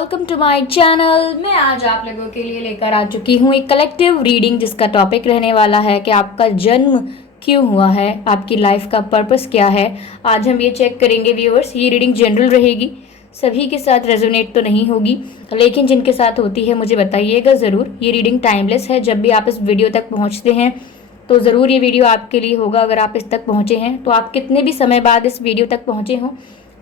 Welcome to my channel. मैं आज आप लोगों के लिए लेकर आ चुकी हूँ एक कलेक्टिव रीडिंग जिसका टॉपिक रहने वाला है कि आपका जन्म क्यों हुआ है, आपकी लाइफ का पर्पस क्या है। आज हम ये चेक करेंगे व्यूअर्स। ये रीडिंग जनरल रहेगी, सभी के साथ रेजोनेट तो नहीं होगी, लेकिन जिनके साथ होती है मुझे बताइएगा ज़रूर। ये रीडिंग टाइमलेस है। जब भी आप इस वीडियो तक पहुँचते हैं तो ज़रूर ये वीडियो आपके लिए होगा। अगर आप इस तक पहुँचे हैं तो आप कितने भी समय बाद इस वीडियो तक पहुँचे हों,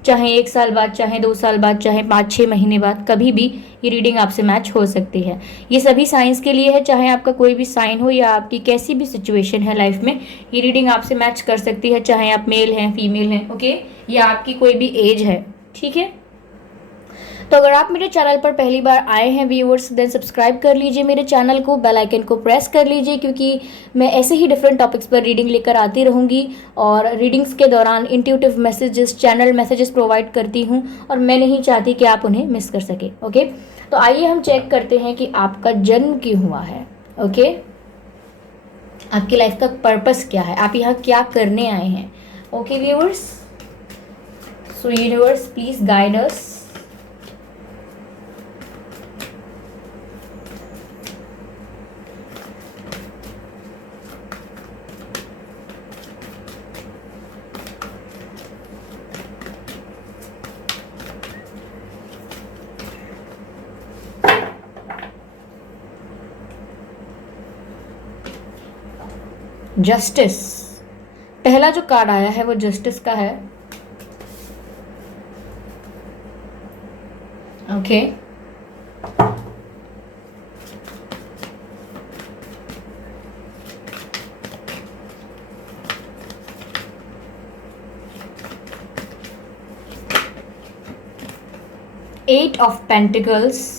चाहे 1 साल बाद, चाहे 2 साल बाद, चाहे 5-6 महीने बाद, कभी भी ये रीडिंग आपसे मैच हो सकती है। ये सभी साइंस के लिए है, चाहे आपका कोई भी साइन हो या आपकी कैसी भी सिचुएशन है लाइफ में, ये रीडिंग आपसे मैच कर सकती है, चाहे आप मेल हैं, फीमेल हैं, ओके, या आपकी कोई भी एज है, ठीक है। तो अगर आप मेरे चैनल पर पहली बार आए हैं व्यूअर्स, देन सब्सक्राइब कर लीजिए मेरे चैनल को, बेल आइकन को प्रेस कर लीजिए, क्योंकि मैं ऐसे ही डिफरेंट टॉपिक्स पर रीडिंग लेकर आती रहूँगी और रीडिंग्स के दौरान intuitive messages, channel messages provide करती हूँ और मैं नहीं चाहती कि आप उन्हें मिस कर सके, ओके। तो आइए हम चेक करते हैं कि आपका जन्म क्यों हुआ है, ओके। आपकी लाइफ का पर्पस क्या है, आप यहाँ क्या करने आए हैं, okay viewers. So universe please guide us. Justice, पहला जो कार्ड आया है वो जस्टिस का है, ओके। एट ऑफ पेंटिकल्स,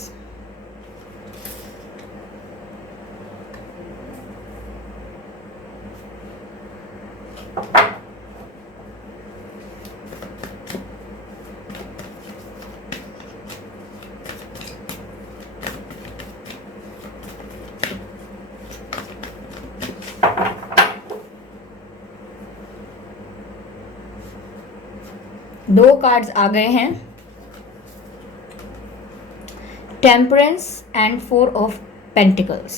दो कार्ड्स आ गए हैं, temperance and 4 of pentacles.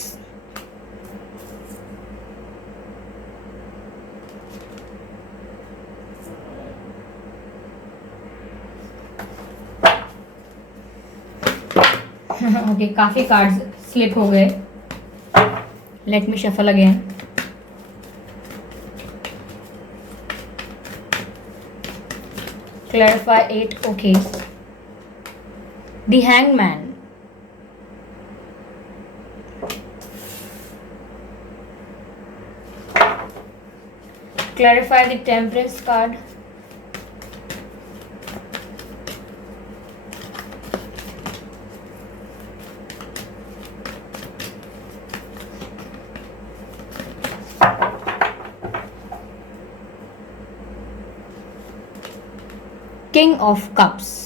Okay, काफी कार्ड्स स्लिप हो गए। Let me shuffle again. Clarify 8, okay. The Hangman. Clarify the Temperance card. King of Cups.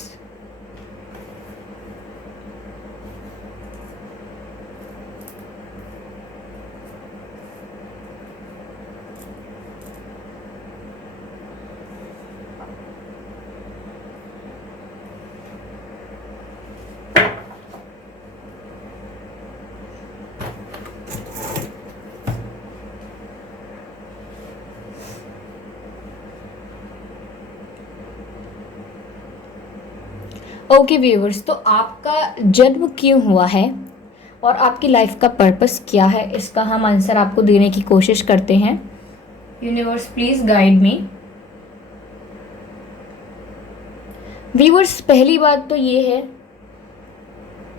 Okay viewers, तो आपका जन्म क्यों हुआ है और आपकी लाइफ का पर्पस क्या है, इसका हम आंसर आपको देने की कोशिश करते हैं। Universe please guide me. Viewers, पहली बात तो ये है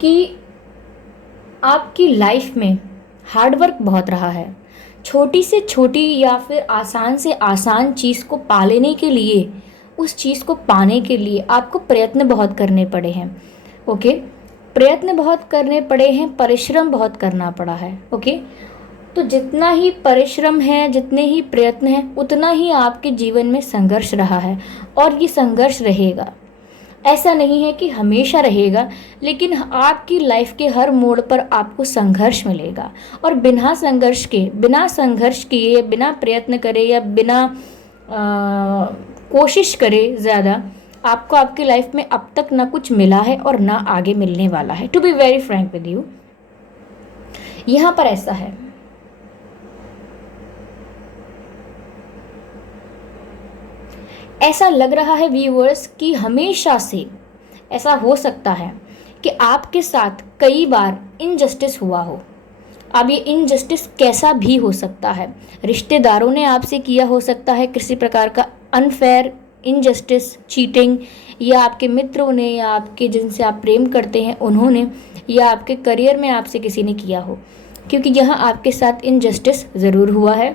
कि आपकी लाइफ में हार्डवर्क बहुत रहा है। छोटी से छोटी या फिर आसान से आसान चीज़ को पा लेने के लिए, उस चीज़ को पाने के लिए आपको प्रयत्न बहुत करने पड़े हैं, ओके। प्रयत्न बहुत करने पड़े हैं, परिश्रम बहुत करना पड़ा है, ओके। तो जितना ही परिश्रम है, जितने ही प्रयत्न हैं, उतना ही आपके जीवन में संघर्ष रहा है और ये संघर्ष रहेगा। ऐसा नहीं है कि हमेशा रहेगा, लेकिन आपकी लाइफ के हर मोड़ पर आपको संघर्ष मिलेगा और बिना संघर्ष किए, बिना प्रयत्न करे या बिना कोशिश करे ज़्यादा, आपको आपकी लाइफ में अब तक ना कुछ मिला है और ना आगे मिलने वाला है। To be very frank with you, यहाँ पर ऐसा है, ऐसा लग रहा है व्यूअर्स कि हमेशा से ऐसा हो सकता है कि आपके साथ कई बार इनजस्टिस हुआ हो। अब ये इनजस्टिस कैसा भी हो सकता है, रिश्तेदारों ने आपसे किया हो सकता है किसी प्रकार का अनफेयर इनजस्टिस, चीटिंग, या आपके मित्रों ने, या आपके जिनसे आप प्रेम करते हैं उन्होंने, या आपके करियर में आपसे किसी ने किया हो, क्योंकि यहाँ आपके साथ इनजस्टिस ज़रूर हुआ है।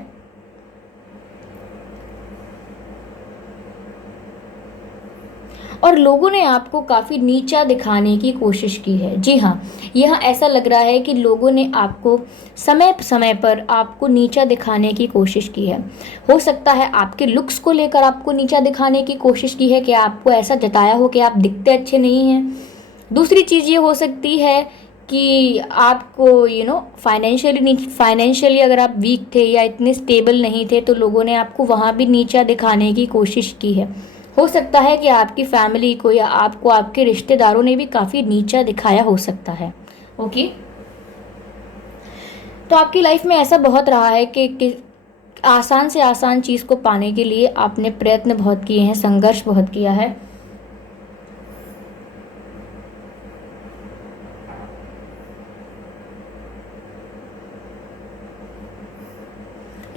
और लोगों ने आपको काफ़ी नीचा दिखाने की कोशिश की है। जी हाँ, यहाँ ऐसा लग रहा है कि लोगों ने आपको समय समय पर आपको नीचा दिखाने की कोशिश की है। हो सकता है आपके लुक्स को लेकर आपको नीचा दिखाने की कोशिश की है, कि आपको ऐसा जताया हो कि आप दिखते अच्छे नहीं हैं। दूसरी चीज़ ये हो सकती है कि आपको फाइनेंशियली अगर आप वीक थे या इतने स्टेबल नहीं थे, तो लोगों ने आपको वहाँ भी नीचा दिखाने की कोशिश की है। हो सकता है कि आपकी फैमिली को या आपको आपके रिश्तेदारों ने भी काफ़ी नीचा दिखाया हो सकता है। ओके, तो आपकी लाइफ में ऐसा बहुत रहा है कि आसान से आसान चीज़ को पाने के लिए आपने प्रयत्न बहुत किए हैं, संघर्ष बहुत किया है।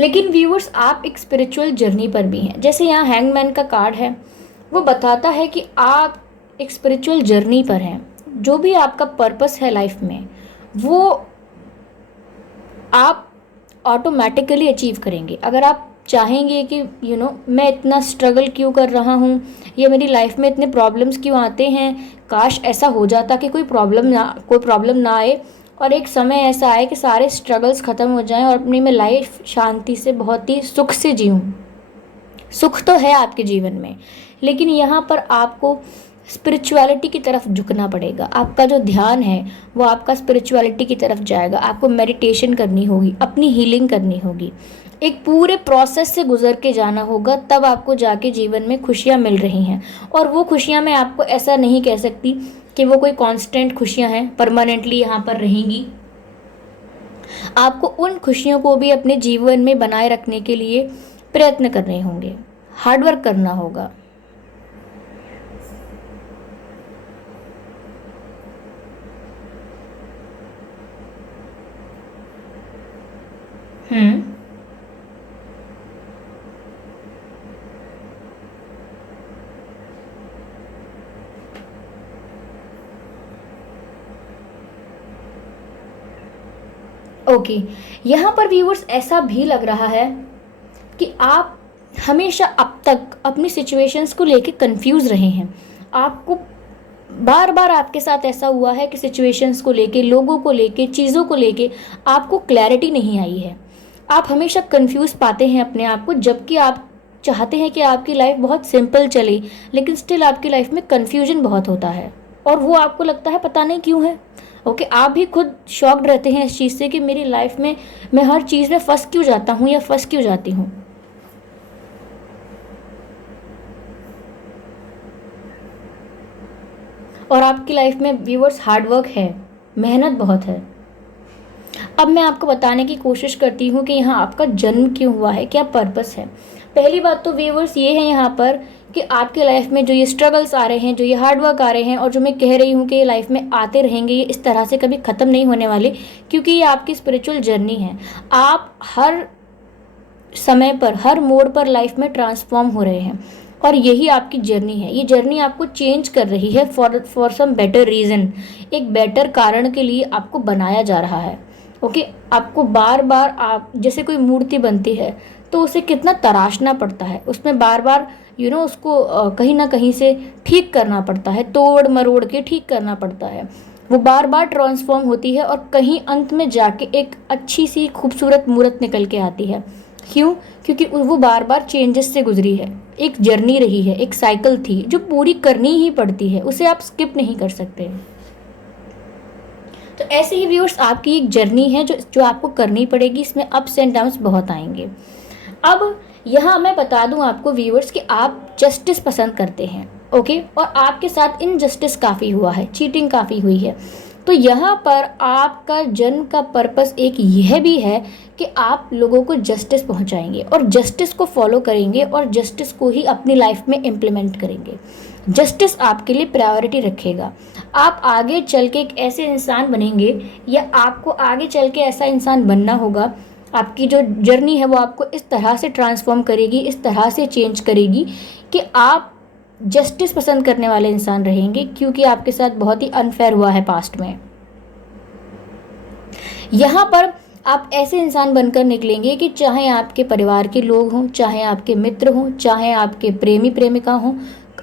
लेकिन व्यूअर्स, आप एक स्पिरिचुअल जर्नी पर भी हैं। जैसे यहाँ हैंगमैन का कार्ड है, वो बताता है कि आप एक स्पिरिचुअल जर्नी पर हैं। जो भी आपका पर्पस है लाइफ में, वो आप ऑटोमेटिकली अचीव करेंगे। अगर आप चाहेंगे कि मैं इतना स्ट्रगल क्यों कर रहा हूँ, या मेरी लाइफ में इतने प्रॉब्लम्स क्यों आते हैं, काश ऐसा हो जाता कि कोई प्रॉब्लम ना आए, और एक समय ऐसा आए कि सारे स्ट्रगल्स ख़त्म हो जाएं और अपनी मैं लाइफ शांति से, बहुत ही सुख से जीऊँ। सुख तो है आपके जीवन में, लेकिन यहाँ पर आपको स्पिरिचुअलिटी की तरफ झुकना पड़ेगा। आपका जो ध्यान है वो आपका स्पिरिचुअलिटी की तरफ जाएगा। आपको मेडिटेशन करनी होगी, अपनी हीलिंग करनी होगी, एक पूरे प्रोसेस से गुजर के जाना होगा, तब आपको जाके जीवन में खुशियाँ मिल रही हैं। और वो खुशियाँ, मैं आपको ऐसा नहीं कह सकती कि वो कोई कांस्टेंट खुशियाँ हैं, परमानेंटली यहाँ पर रहेंगी। आपको उन खुशियों को भी अपने जीवन में बनाए रखने के लिए प्रयत्न करने होंगे, हार्डवर्क करना होगा। ओके, यहाँ पर व्यूअर्स ऐसा भी लग रहा है कि आप हमेशा अब तक अपनी सिचुएशंस को लेके कंफ्यूज रहे हैं। आपको बार बार आपके साथ ऐसा हुआ है कि सिचुएशंस को लेके, लोगों को लेके, चीज़ों को लेके आपको क्लैरिटी नहीं आई है। आप हमेशा कंफ्यूज पाते हैं अपने आप को, जबकि आप चाहते हैं कि आपकी लाइफ बहुत सिंपल चले, लेकिन स्टिल आपकी लाइफ में कन्फ्यूजन बहुत होता है, और वो आपको लगता है पता नहीं क्यों है। ओके, आप भी खुद शॉक्ड रहते हैं इस चीज़ से कि मेरी लाइफ में मैं हर चीज़ में फंस क्यों जाता हूँ या फंस क्यों जाती हूँ। और आपकी लाइफ में व्यूअर्स हार्डवर्क है, मेहनत बहुत है। अब मैं आपको बताने की कोशिश करती हूँ कि यहाँ आपका जन्म क्यों हुआ है, क्या पर्पस है। पहली बात तो व्यूअर्स ये है यहाँ पर कि आपके लाइफ में जो ये स्ट्रगल्स आ रहे हैं, जो ये हार्डवर्क आ रहे हैं, और जो मैं कह रही हूँ कि ये लाइफ में आते रहेंगे, ये इस तरह से कभी ख़त्म नहीं होने वाले, क्योंकि ये आपकी स्पिरिचुअल जर्नी है। आप हर समय पर, हर मोड़ पर लाइफ में ट्रांसफॉर्म हो रहे हैं, और यही आपकी जर्नी है। ये जर्नी आपको चेंज कर रही है फॉर सम बेटर रीज़न। एक बेटर कारण के लिए आपको बनाया जा रहा है। ओके, आपको बार बार, आप जैसे कोई मूर्ति बनती है तो उसे कितना तराशना पड़ता है, उसमें बार बार उसको कहीं ना कहीं से ठीक करना पड़ता है, तोड़ मरोड़ के ठीक करना पड़ता है। वो बार बार ट्रांसफॉर्म होती है और कहीं अंत में जाके एक अच्छी सी खूबसूरत मूर्त निकल के आती है। क्यों? क्योंकि वो बार बार चेंजेस से गुजरी है, एक जर्नी रही है, एक साइकिल थी जो पूरी करनी ही पड़ती है, उसे आप स्किप नहीं कर सकते। तो ऐसे ही व्यूअर्स, आपकी एक जर्नी है जो आपको करनी पड़ेगी। इसमें अप्स एंड डाउन्स बहुत आएंगे। अब यहाँ मैं बता दूं आपको व्यूअर्स कि आप जस्टिस पसंद करते हैं। ओके, और आपके साथ इनजस्टिस काफ़ी हुआ है, चीटिंग काफ़ी हुई है। तो यहाँ पर आपका जन्म का पर्पस एक यह भी है कि आप लोगों को जस्टिस पहुँचाएंगे और जस्टिस को फॉलो करेंगे और जस्टिस को ही अपनी लाइफ में इम्प्लीमेंट करेंगे। जस्टिस आपके लिए प्रायोरिटी रखेगा। आप आगे चल के एक ऐसे इंसान बनेंगे, या आपको आगे चल के ऐसा इंसान बनना होगा। आपकी जो जर्नी है वो आपको इस तरह से ट्रांसफॉर्म करेगी, इस तरह से चेंज करेगी कि आप जस्टिस पसंद करने वाले इंसान रहेंगे, क्योंकि आपके साथ बहुत ही अनफेयर हुआ है पास्ट में। यहाँ पर आप ऐसे इंसान बनकर निकलेंगे कि चाहे आपके परिवार के लोग हों, चाहे आपके मित्र हों, चाहे आपके प्रेमी प्रेमिका हों,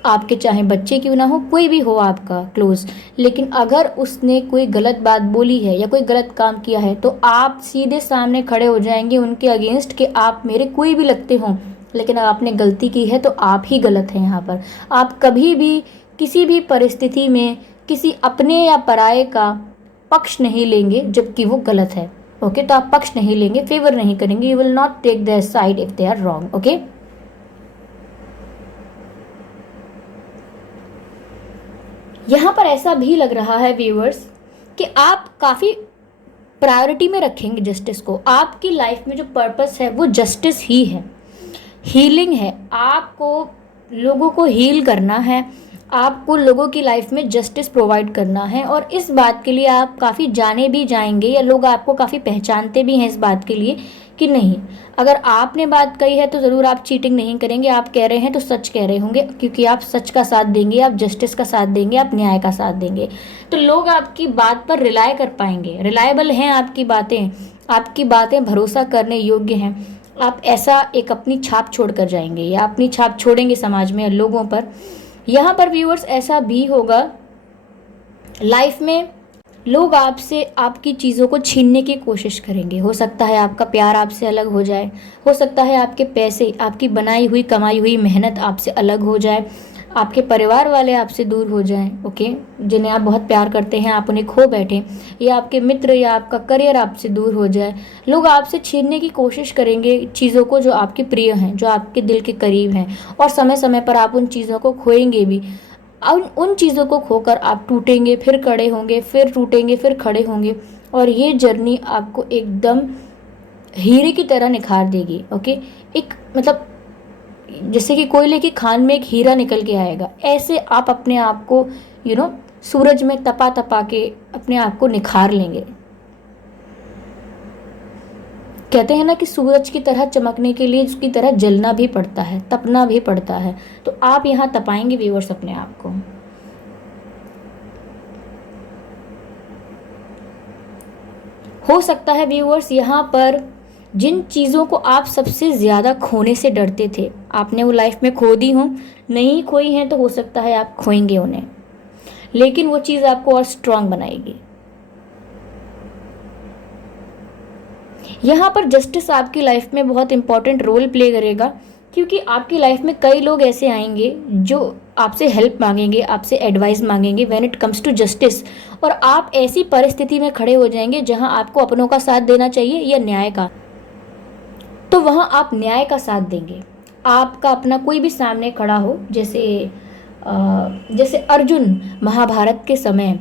आपके चाहे बच्चे क्यों ना हो, कोई भी हो आपका क्लोज, लेकिन अगर उसने कोई गलत बात बोली है या कोई गलत काम किया है तो आप सीधे सामने खड़े हो जाएंगे उनके अगेंस्ट कि आप मेरे कोई भी लगते हों, लेकिन आपने गलती की है तो आप ही गलत हैं। यहाँ पर आप कभी भी किसी भी परिस्थिति में किसी अपने या पराये का पक्ष नहीं लेंगे जबकि वो गलत है। ओके, तो आप पक्ष नहीं लेंगे, फेवर नहीं करेंगे। You will not take their side if they are wrong. Okay, यहाँ पर ऐसा भी लग रहा है व्यूअर्स कि आप काफ़ी प्रायोरिटी में रखेंगे जस्टिस को। आपकी लाइफ में जो पर्पस है वो जस्टिस ही है, हीलिंग है। आपको लोगों को हील करना है, आपको लोगों की लाइफ में जस्टिस प्रोवाइड करना है, और इस बात के लिए आप काफ़ी जाने भी जाएंगे या लोग आपको काफ़ी पहचानते भी हैं इस बात के लिए कि नहीं, अगर आपने बात कही है तो ज़रूर आप चीटिंग नहीं करेंगे, आप कह रहे हैं तो सच कह रहे होंगे, क्योंकि आप सच का साथ देंगे, आप जस्टिस का साथ देंगे, आप न्याय का साथ देंगे। तो लोग आपकी बात पर रिलाय कर पाएंगे, रिलायबल हैं आपकी बातें भरोसा करने योग्य हैं। आप ऐसा एक अपनी छाप छोड़ कर जाएंगे या अपनी छाप छोड़ेंगे समाज में लोगों पर। यहाँ पर व्यूअर्स ऐसा भी होगा, लाइफ में लोग आपसे आपकी चीज़ों को छीनने की कोशिश करेंगे। हो सकता है आपका प्यार आपसे अलग हो जाए, हो सकता है आपके पैसे, आपकी बनाई हुई कमाई हुई मेहनत आपसे अलग हो जाए, आपके परिवार वाले आपसे दूर हो जाएं, ओके, जिन्हें आप बहुत प्यार करते हैं आप उन्हें खो बैठें, या आपके मित्र या आपका करियर आपसे दूर हो जाए। लोग आपसे छीनने की कोशिश करेंगे चीज़ों को जो आपके प्रिय हैं, जो आपके दिल के करीब हैं, और समय समय पर आप उन चीज़ों को खोएंगे भी। उन चीज़ों को खोकर आप टूटेंगे, फिर खड़े होंगे, फिर टूटेंगे, फिर खड़े होंगे, और ये जर्नी आपको एकदम हीरे की तरह निखार देगी। ओके, एक मतलब जैसे कि कोयले की खान में एक हीरा निकल के आएगा, ऐसे आप अपने आप को सूरज में तपा तपा के अपने आप को निखार लेंगे। कहते हैं ना कि सूरज की तरह चमकने के लिए उसकी तरह जलना भी पड़ता है, तपना भी पड़ता है। तो आप यहाँ तपाएंगे व्यूअर्स अपने आप को। हो सकता है व्यूअर्स यहाँ पर जिन चीज़ों को आप सबसे ज़्यादा खोने से डरते थे, आपने वो लाइफ में खो दी हो, नहीं खोई हैं तो हो सकता है आप खोएंगे उन्हें, लेकिन वो चीज़ आपको और स्ट्रांग बनाएगी। यहाँ पर जस्टिस आपकी लाइफ में बहुत इंपॉर्टेंट रोल प्ले करेगा, क्योंकि आपकी लाइफ में कई लोग ऐसे आएंगे जो आपसे हेल्प मांगेंगे, आपसे एडवाइस मांगेंगे when it comes to justice, और आप ऐसी परिस्थिति में खड़े हो जाएंगे जहां आपको अपनों का साथ देना चाहिए या न्याय का, तो वहां आप न्याय का साथ देंगे। आपका अपना कोई भी सामने खड़ा हो, जैसे अर्जुन महाभारत के समय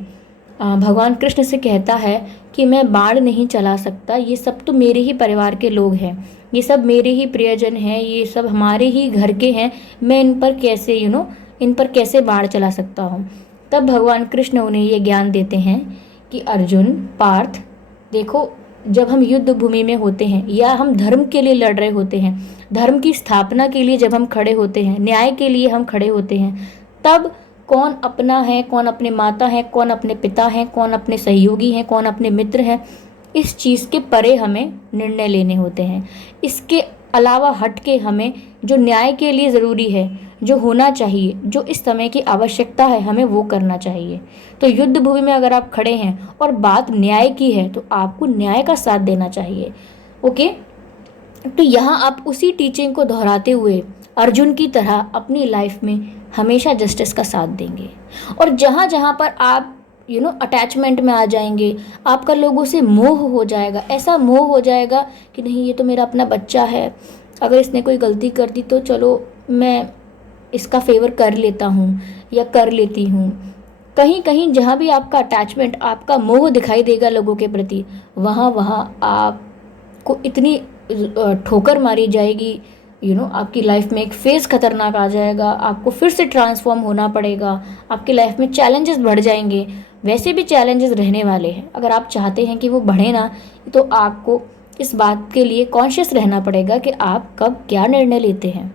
भगवान कृष्ण से कहता है कि मैं बाण नहीं चला सकता, ये सब तो मेरे ही परिवार के लोग हैं, ये सब मेरे ही प्रियजन हैं, ये सब हमारे ही घर के हैं, मैं इन पर कैसे इन पर कैसे बाण चला सकता हूँ। तब भगवान कृष्ण उन्हें ये ज्ञान देते हैं कि अर्जुन, पार्थ, देखो, जब हम युद्ध भूमि में होते हैं या हम धर्म के लिए लड़ रहे होते हैं, धर्म की स्थापना के लिए जब हम खड़े होते हैं, न्याय के लिए हम खड़े होते हैं, तब कौन अपना है, कौन अपने माता है, कौन अपने पिता हैं, कौन अपने सहयोगी हैं, कौन अपने मित्र हैं, इस चीज़ के परे हमें निर्णय लेने होते हैं। इसके अलावा हट के हमें जो न्याय के लिए ज़रूरी है, जो होना चाहिए, जो इस समय की आवश्यकता है, हमें वो करना चाहिए। तो युद्ध भूमि में अगर आप खड़े हैं और बात न्याय की है तो आपको न्याय का साथ देना चाहिए। ओके, तो यहाँ आप उसी टीचिंग को दोहराते हुए अर्जुन की तरह अपनी लाइफ में हमेशा जस्टिस का साथ देंगे, और जहाँ जहाँ पर आप अटैचमेंट में आ जाएंगे, आपका लोगों से मोह हो जाएगा, ऐसा मोह हो जाएगा कि नहीं, ये तो मेरा अपना बच्चा है, अगर इसने कोई गलती कर दी तो चलो मैं इसका फेवर कर लेता हूँ, या कर लेती हूँ। कहीं कहीं जहाँ भी आपका अटैचमेंट, आपका मोह दिखाई देगा लोगों के प्रति, वहाँ वहाँ आपको इतनी ठोकर मारी जाएगी, आपकी लाइफ में एक फेज़ खतरनाक आ जाएगा, आपको फिर से ट्रांसफॉर्म होना पड़ेगा, आपकी लाइफ में चैलेंजेस बढ़ जाएंगे। वैसे भी चैलेंजेस रहने वाले हैं, अगर आप चाहते हैं कि वो बढ़े ना, तो आपको इस बात के लिए कॉन्शियस रहना पड़ेगा कि आप कब क्या निर्णय लेते हैं।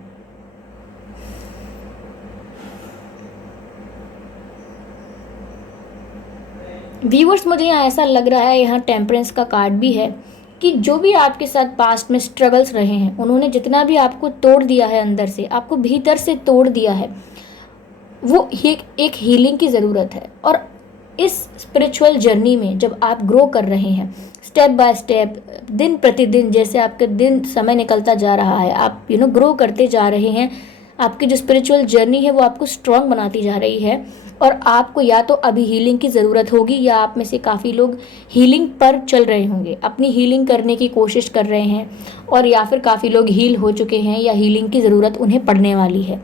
व्यूअर्स, मुझे यहाँ ऐसा लग रहा है, यहाँ टेम्परेंस का कार्ड भी है कि जो भी आपके साथ पास्ट में स्ट्रगल्स रहे हैं, उन्होंने जितना भी आपको तोड़ दिया है, अंदर से आपको भीतर से तोड़ दिया है, वो एक हीलिंग की ज़रूरत है। और इस स्पिरिचुअल जर्नी में जब आप ग्रो कर रहे हैं, स्टेप बाय स्टेप, दिन प्रतिदिन, जैसे आपके दिन समय निकलता जा रहा है, आप ग्रो करते जा रहे हैं, आपकी जो स्पिरिचुअल जर्नी है वो आपको स्ट्रांग बनाती जा रही है। और आपको या तो अभी हीलिंग की ज़रूरत होगी, या आप में से काफ़ी लोग हीलिंग पर चल रहे होंगे, अपनी हीलिंग करने की कोशिश कर रहे हैं, और या फिर काफ़ी लोग हील हो चुके हैं, या हीलिंग की ज़रूरत उन्हें पड़ने वाली है।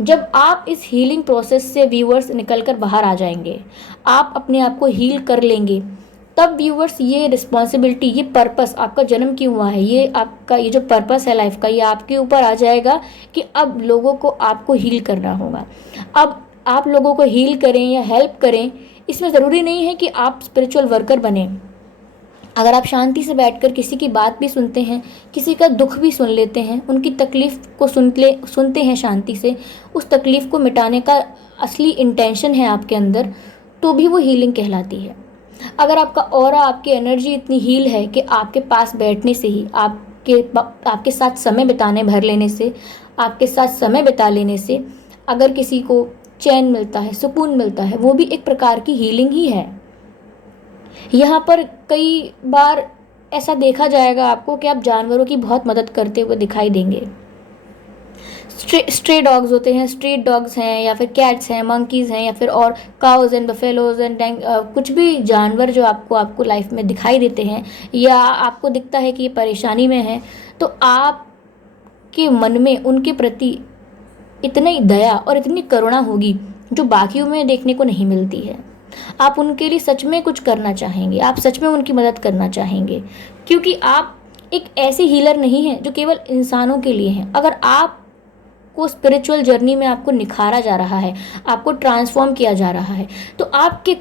जब आप इस हीलिंग प्रोसेस से व्यूअर्स निकल कर बाहर आ जाएंगे, आप अपने आप को हील कर लेंगे, तब व्यूअर्स ये रिस्पॉन्सिबिलिटी, ये पर्पस, आपका जन्म क्यों हुआ है, ये आपका ये जो पर्पस है लाइफ का, ये आपके ऊपर आ जाएगा कि अब लोगों को आपको हील करना होगा। अब आप लोगों को हील करें या हेल्प करें, इसमें ज़रूरी नहीं है कि आप स्पिरिचुअल वर्कर बने। अगर आप शांति से बैठकर किसी की बात भी सुनते हैं, किसी का दुख भी सुन लेते हैं, उनकी तकलीफ़ को सुनते हैं शांति से, उस तकलीफ़ को मिटाने का असली इंटेंशन है आपके अंदर, तो भी वो हीलिंग कहलाती है। अगर आपका ऑरा, आपकी एनर्जी इतनी हील है कि आपके पास बैठने से ही, आपके साथ समय बिताने भर लेने से, आपके साथ समय बिता लेने से अगर किसी को चैन मिलता है, सुकून मिलता है, वो भी एक प्रकार की हीलिंग ही है। यहाँ पर कई बार ऐसा देखा जाएगा आपको कि आप जानवरों की बहुत मदद करते हुए दिखाई देंगे। स्ट्रे डॉग्स होते हैं, स्ट्रीट डॉग्स हैं, या फिर कैट्स हैं, मंकीज़ हैं, या फिर और काउज एंड बफेलोज एंड कुछ भी जानवर जो आपको लाइफ में दिखाई देते हैं, या आपको दिखता है कि ये परेशानी में है, तो आपके मन में उनके प्रति इतनी दया और इतनी करुणा होगी जो बाकियों में देखने को नहीं मिलती है। आप उनके लिए सच में कुछ करना चाहेंगे, आप सच में उनकी मदद करना चाहेंगे, क्योंकि आप एक ऐसे हीलर नहीं हैं जो केवल इंसानों के लिए हैं। अगर आपको स्पिरिचुअल जर्नी में आपको निखारा जा रहा है, आपको ट्रांसफॉर्म किया जा रहा है, तो आपके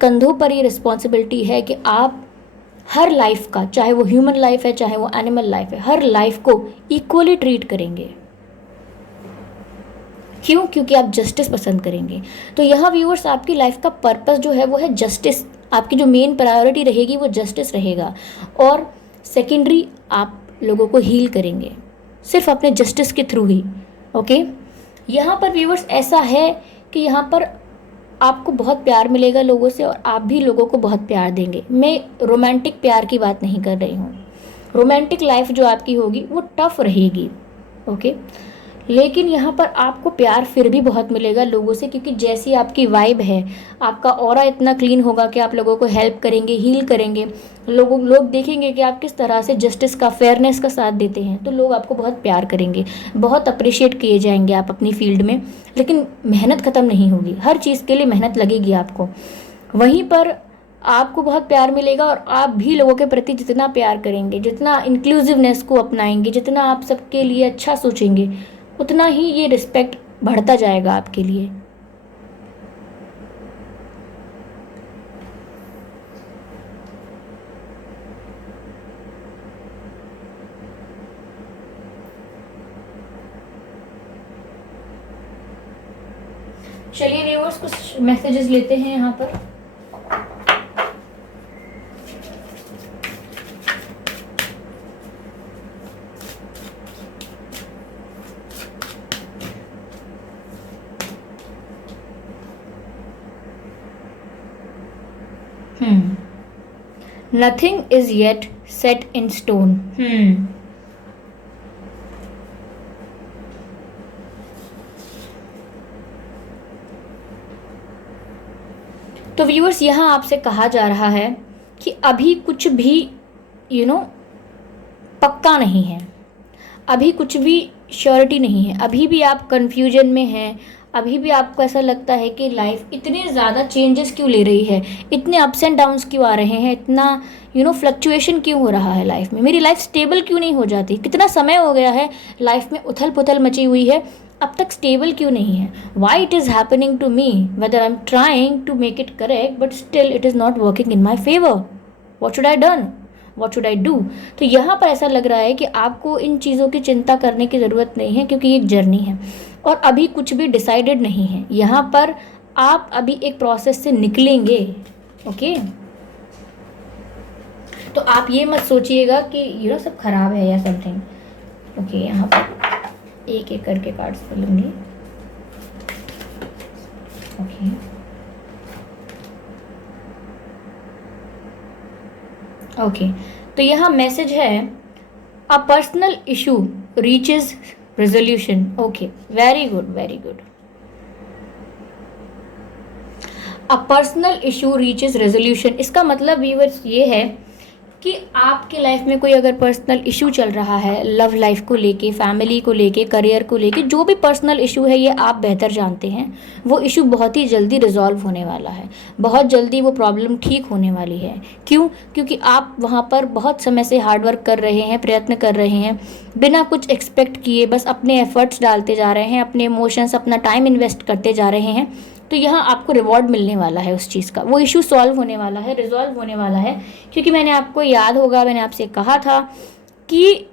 कंधों पर ये रिस्पॉन्सिबिलिटी है कि आप हर लाइफ का, चाहे वो ह्यूमन लाइफ है, चाहे वो एनिमल लाइफ है, हर लाइफ को इक्वली ट्रीट करेंगे। क्यों? क्योंकि आप जस्टिस पसंद करेंगे। तो यहाँ व्यूअर्स, आपकी लाइफ का पर्पस जो है वो है जस्टिस। आपकी जो मेन प्रायोरिटी रहेगी वो जस्टिस रहेगा, और सेकेंडरी आप लोगों को हील करेंगे सिर्फ अपने जस्टिस के थ्रू ही। ओके, यहाँ पर व्यूअर्स ऐसा है कि यहाँ पर आपको बहुत प्यार मिलेगा लोगों से, और आप भी लोगों को बहुत प्यार देंगे। मैं रोमांटिक प्यार की बात नहीं कर रही हूँ। रोमांटिक लाइफ जो आपकी होगी वो टफ रहेगी, ओके, लेकिन यहाँ पर आपको प्यार फिर भी बहुत मिलेगा लोगों से, क्योंकि जैसी आपकी वाइब है, आपका ऑरा इतना क्लीन होगा कि आप लोगों को हेल्प करेंगे, हील करेंगे। लोग देखेंगे कि आप किस तरह से जस्टिस का, फेयरनेस का साथ देते हैं, तो लोग आपको बहुत प्यार करेंगे, बहुत अप्रिशिएट किए जाएंगे आप अपनी फील्ड में। लेकिन मेहनत ख़त्म नहीं होगी, हर चीज़ के लिए मेहनत लगेगी आपको। वहीं पर आपको बहुत प्यार मिलेगा, और आप भी लोगों के प्रति जितना प्यार करेंगे, जितना इंक्लूसिवनेस को अपनाएंगे, जितना आप सबके लिए अच्छा सोचेंगे, उतना ही ये रिस्पेक्ट बढ़ता जाएगा आपके लिए। चलिए व्यूअर्स, कुछ मैसेजेस लेते हैं यहाँ पर। Nothing is yet set in stone. तो व्यूअर्स, यहाँ आपसे कहा जा रहा है कि अभी कुछ भी पक्का नहीं है, अभी कुछ भी श्योरिटी नहीं है, अभी भी आप कंफ्यूजन में हैं, अभी भी आपको ऐसा लगता है कि लाइफ इतने ज़्यादा चेंजेस क्यों ले रही है, इतने अप्स एंड डाउन्स क्यों आ रहे हैं, इतना फ्लक्चुएशन क्यों हो रहा है लाइफ में, मेरी लाइफ स्टेबल क्यों नहीं हो जाती, कितना समय हो गया है लाइफ में उथल पुथल मची हुई है, अब तक स्टेबल क्यों नहीं है, why it is happening to me, whether I am trying to make it correct but still it is not working in my favour, what should I done, what should I do. तो यहाँ पर ऐसा लग रहा है कि आपको इन चीज़ों की चिंता करने की ज़रूरत नहीं है, क्योंकि ये एक जर्नी है और अभी कुछ भी डिसाइडेड नहीं है। यहाँ पर आप अभी एक प्रोसेस से निकलेंगे। ओके, तो आप ये मत सोचिएगा कि सब खराब है या समथिंग। ओके, यहाँ पर एक एक करके कार्ड्स पर लूँगी। ओके, ओके, तो यहाँ मैसेज है a personal issue reaches resolution. Okay, very good, very good. A personal issue reaches resolution, इसका मतलब व्यूअर्स ये है कि आपके लाइफ में कोई अगर पर्सनल इशू चल रहा है, लव लाइफ को लेके, फैमिली को लेके, करियर को लेके, जो भी पर्सनल इशू है ये आप बेहतर जानते हैं, वो इशू बहुत ही जल्दी रिजॉल्व होने वाला है, बहुत जल्दी वो प्रॉब्लम ठीक होने वाली है। क्यों? क्योंकि आप वहाँ पर बहुत समय से हार्डवर्क कर रहे हैं, प्रयत्न कर रहे हैं, बिना कुछ एक्सपेक्ट किए बस अपने एफर्ट्स डालते जा रहे हैं, अपने इमोशंस, अपना टाइम इन्वेस्ट करते जा रहे हैं। तो यहाँ आपको रिवॉर्ड मिलने वाला है उस चीज़ का, वो इशू सॉल्व होने वाला है, रिजॉल्व होने वाला है। क्योंकि मैंने आपको याद होगा, मैंने आपसे कहा था कि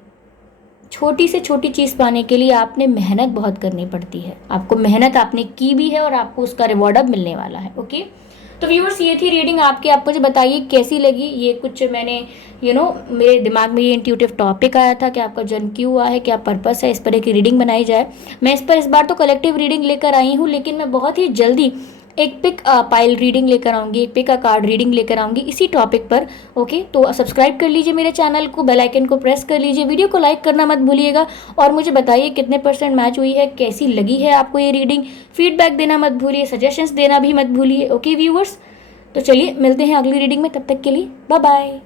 छोटी से छोटी चीज़ पाने के लिए आपने मेहनत बहुत करनी पड़ती है, आपको मेहनत आपने की भी है और आपको उसका रिवॉर्ड अब मिलने वाला है। ओके, तो व्यूअर्स ये थी रीडिंग आपकी। आप मुझे बताइए कैसी लगी। ये कुछ मैंने मेरे दिमाग में ये इंट्यूटिव टॉपिक आया था कि आपका जन्म क्यों हुआ है, क्या पर्पस है, इस पर एक रीडिंग बनाई जाए। मैं इस बार तो कलेक्टिव रीडिंग लेकर आई हूँ, लेकिन मैं बहुत ही जल्दी एक पिक पाइल रीडिंग लेकर आऊँगी, एक पिक का कार्ड रीडिंग लेकर आऊँगी इसी टॉपिक पर। ओके, तो सब्सक्राइब कर लीजिए मेरे चैनल को, बेल आइकन को प्रेस कर लीजिए, वीडियो को लाइक करना मत भूलिएगा और मुझे बताइए कितने % मैच हुई है, कैसी लगी है आपको ये रीडिंग। फीडबैक देना मत भूलिए, सजेशंस देना भी मत भूलिए। ओके व्यूअर्स, तो चलिए मिलते हैं अगली रीडिंग में, तब तक के लिए बाय बाय।